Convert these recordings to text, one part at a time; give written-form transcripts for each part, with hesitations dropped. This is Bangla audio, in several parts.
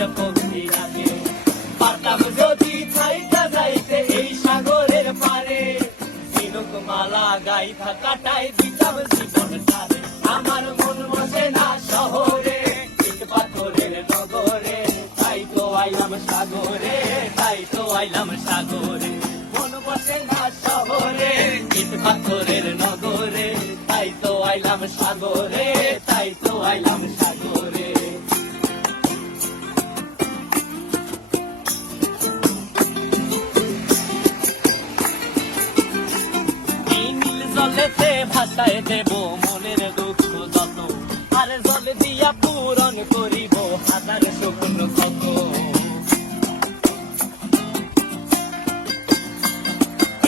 প্রেমের পক্ষী রাখে পারতাম যদি থাইকা যাইতে এই সাগরের পারে ঝিনুক মালা গাইথা কাটাই দিতাম জীবন তারে আমার মন বসে না শহরে ইট পাথরের নগরে তাই তো আইলাম সাগরে তাই তো আইলাম সাগরে মন বসে না শহরে ইট পাথরের নগরে তাই তো আইলাম সাগরে তাই তো আইলাম সাগরে জলেতে ভাষায় দেব মনের দুঃখ যত আর জল দিয়া পূরণ করিব হাজার স্বপ্ন কত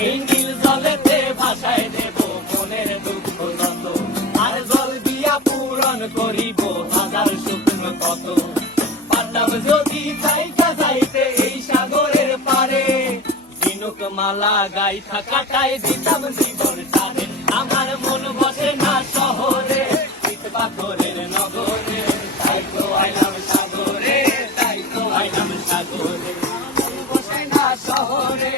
এই নীল জলেতে ভাষায় দেব মনের দুঃখ যত আর জল দিয়া পূরণ করিব হাজার স্বপ্ন কত পারতাম যদি চাইতা যাইতে এই সাগরের পারে ঝিনুক মালা গাইথা কাটাই দিতাম জীবন তারে আমার মন বসে না শহরে ইট পাথরের নগরে তাই তো আইলাম সাগরে তাই তো আইলাম সাগরে মন বসে না শহরে